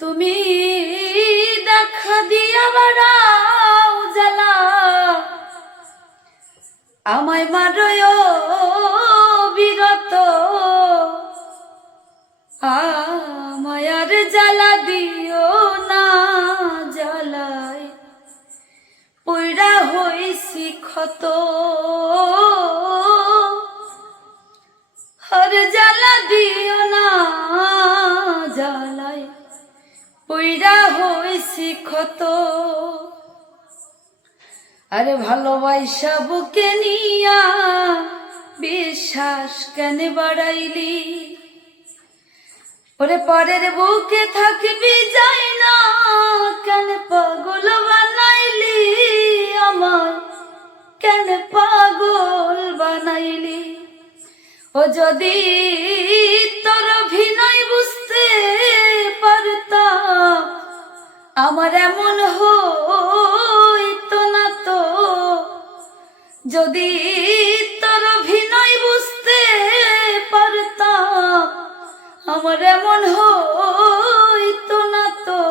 তুমি দেখা দিয়া বাড়াও জ্বালা, আমায় মারয় বিরত, আমায় আর জ্বালা দিও না, জ্বালায় পইড়া হইছি ক্ষত। আর জ্বালা দিও না, জ্বালায় পইড়া হইছি ক্ষত। আরে ভালোবাসা বুকে নিয়া বিশ্বাস কেন বাড়াইলি, ওরে পরের বুকে থাকবি যাই না, কেন পাগল বানাইলি আমায়, কেন পাগল বানাইলি। ও যদি তোর অভিনয় বুঝতে পারতাম, আমার এমন হইতো না তো। যদি তোর অভিনয় বুঝতে পারতাম, আমার এমন হইতো না তো।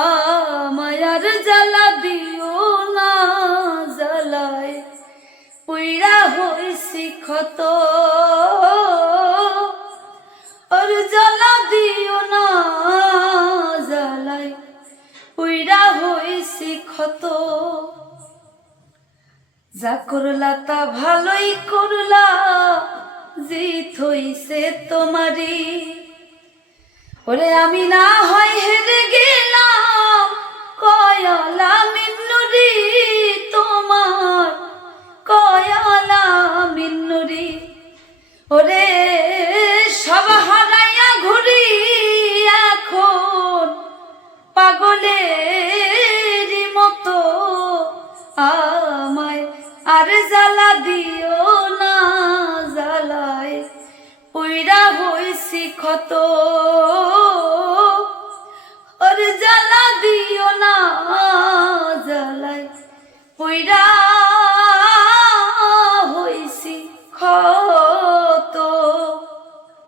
আমায় আর জ্বালা দিও না, জ্বালায় পইড়া হইছি ক্ষত। আর জ্বালা দিও না, জ্বালায় পইড়া হইছি ক্ষত। যা করলা তা ভালোই করলা, জিত হইছে তোমারি। ওরে আমি না হয় হেরে গেলাম, কয়লা মিন্নুরি তোমার, কয়লা মিন্নুরি। ওরে সব হারাইয়া ঘুরি এখন পাগলের মতো, আমায় আর জ্বালা দিও না, জ্বালায় পইড়া হইছি ক্ষত। আর জ্বালা দিও না, জ্বালায় পইড়া